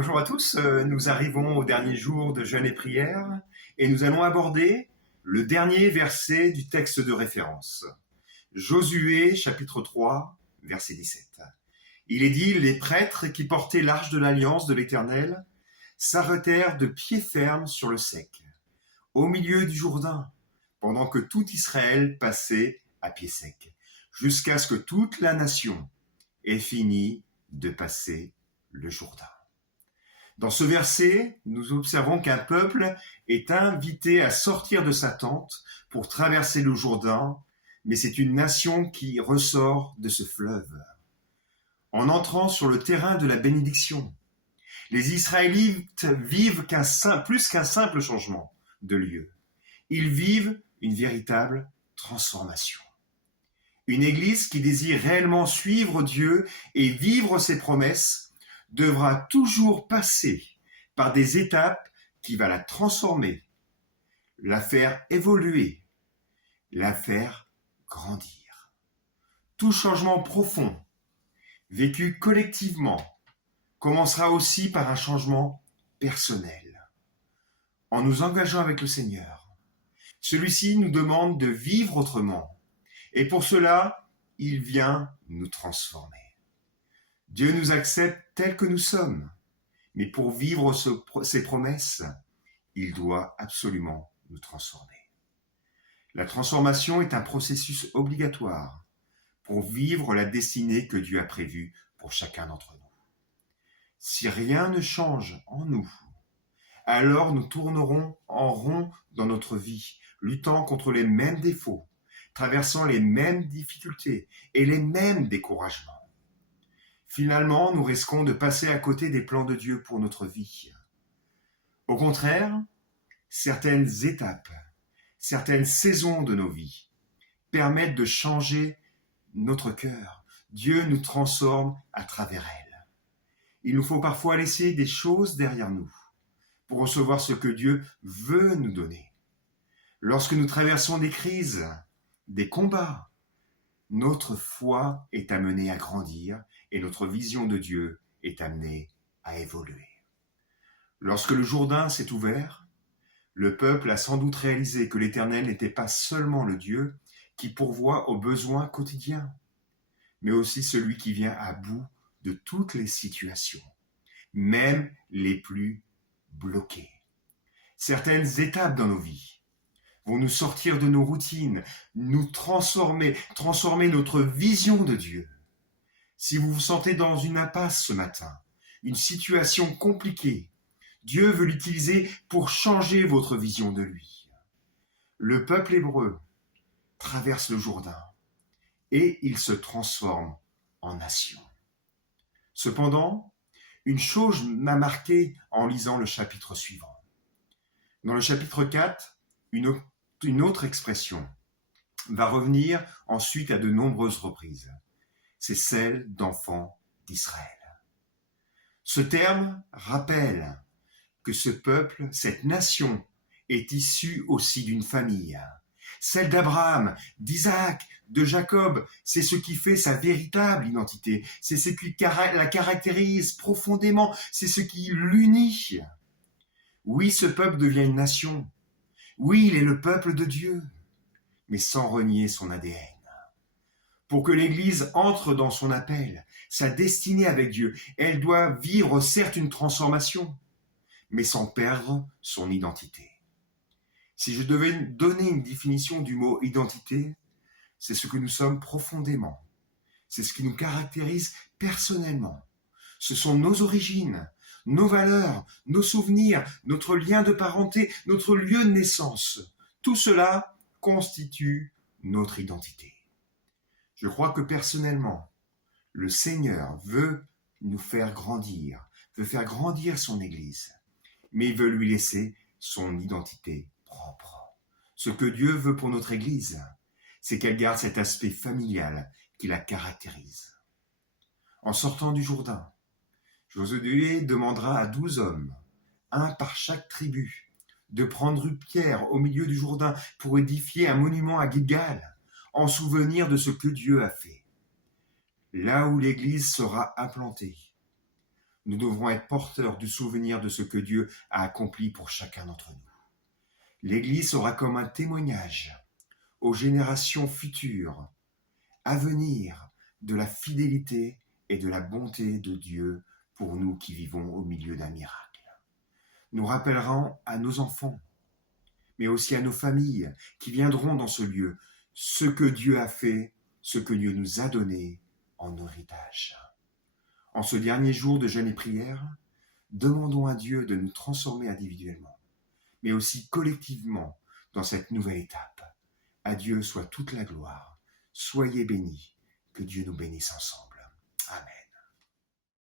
Bonjour à tous, nous arrivons au dernier jour de jeûne et prière et nous allons aborder le dernier verset du texte de référence. Josué chapitre 3, verset 17. Il est dit, les prêtres qui portaient l'arche de l'alliance de l'Éternel s'arrêtèrent de pied ferme sur le sec, au milieu du Jourdain, pendant que tout Israël passait à pied sec, jusqu'à ce que toute la nation ait fini de passer le Jourdain. Dans ce verset, nous observons qu'un peuple est invité à sortir de sa tente pour traverser le Jourdain, mais c'est une nation qui ressort de ce fleuve. En entrant sur le terrain de la bénédiction, les Israélites vivent plus qu'un simple changement de lieu. Ils vivent une véritable transformation. Une Église qui désire réellement suivre Dieu et vivre ses promesses devra toujours passer par des étapes qui vont la transformer, la faire évoluer, la faire grandir. Tout changement profond, vécu collectivement, commencera aussi par un changement personnel. En nous engageant avec le Seigneur, celui-ci nous demande de vivre autrement, et pour cela, il vient nous transformer. Dieu nous accepte tels que nous sommes, mais pour vivre ses promesses, il doit absolument nous transformer. La transformation est un processus obligatoire pour vivre la destinée que Dieu a prévue pour chacun d'entre nous. Si rien ne change en nous, alors nous tournerons en rond dans notre vie, luttant contre les mêmes défauts, traversant les mêmes difficultés et les mêmes découragements. Finalement, nous risquons de passer à côté des plans de Dieu pour notre vie. Au contraire, certaines étapes, certaines saisons de nos vies permettent de changer notre cœur. Dieu nous transforme à travers elles. Il nous faut parfois laisser des choses derrière nous pour recevoir ce que Dieu veut nous donner. Lorsque nous traversons des crises, des combats, notre foi est amenée à grandir et notre vision de Dieu est amenée à évoluer. Lorsque le Jourdain s'est ouvert, le peuple a sans doute réalisé que l'Éternel n'était pas seulement le Dieu qui pourvoit aux besoins quotidiens, mais aussi celui qui vient à bout de toutes les situations, même les plus bloquées. Certaines étapes dans nos vies vont nous sortir de nos routines, nous transformer notre vision de Dieu. Si vous vous sentez dans une impasse ce matin, une situation compliquée, Dieu veut l'utiliser pour changer votre vision de lui. Le peuple hébreu traverse le Jourdain et il se transforme en nation. Cependant, une chose m'a marqué en lisant le chapitre suivant. Dans le chapitre 4, une autre expression va revenir ensuite à de nombreuses reprises. C'est celle d'enfants d'Israël. Ce terme rappelle que ce peuple, cette nation, est issue aussi d'une famille. Celle d'Abraham, d'Isaac, de Jacob, c'est ce qui fait sa véritable identité. C'est ce qui la caractérise profondément. C'est ce qui l'unit. Oui, ce peuple devient une nation. Oui, il est le peuple de Dieu, mais sans renier son ADN. Pour que l'Église entre dans son appel, sa destinée avec Dieu, elle doit vivre certes une transformation, mais sans perdre son identité. Si je devais donner une définition du mot identité, c'est ce que nous sommes profondément. C'est ce qui nous caractérise personnellement. Ce sont nos origines, nos valeurs, nos souvenirs, notre lien de parenté, notre lieu de naissance. Tout cela constitue notre identité. Je crois que personnellement, le Seigneur veut nous faire grandir, veut faire grandir son Église, mais il veut lui laisser son identité propre. Ce que Dieu veut pour notre Église, c'est qu'elle garde cet aspect familial qui la caractérise. En sortant du Jourdain, Josué demandera à 12 hommes, un par chaque tribu, de prendre une pierre au milieu du Jourdain pour édifier un monument à Gilgal, en souvenir de ce que Dieu a fait. Là où l'Église sera implantée, Nous devrons être porteurs du souvenir de ce que Dieu a accompli pour chacun d'entre nous. L'Église sera comme un témoignage aux générations futures, à venir, de la fidélité et de la bonté de Dieu pour nous qui vivons au milieu d'un miracle. Nous rappellerons à nos enfants, mais aussi à nos familles qui viendront dans ce lieu, ce que Dieu a fait, ce que Dieu nous a donné en héritage. En ce dernier jour de jeûne et prière, demandons à Dieu de nous transformer individuellement, mais aussi collectivement dans cette nouvelle étape. À Dieu soit toute la gloire. Soyez bénis. Que Dieu nous bénisse ensemble. Amen.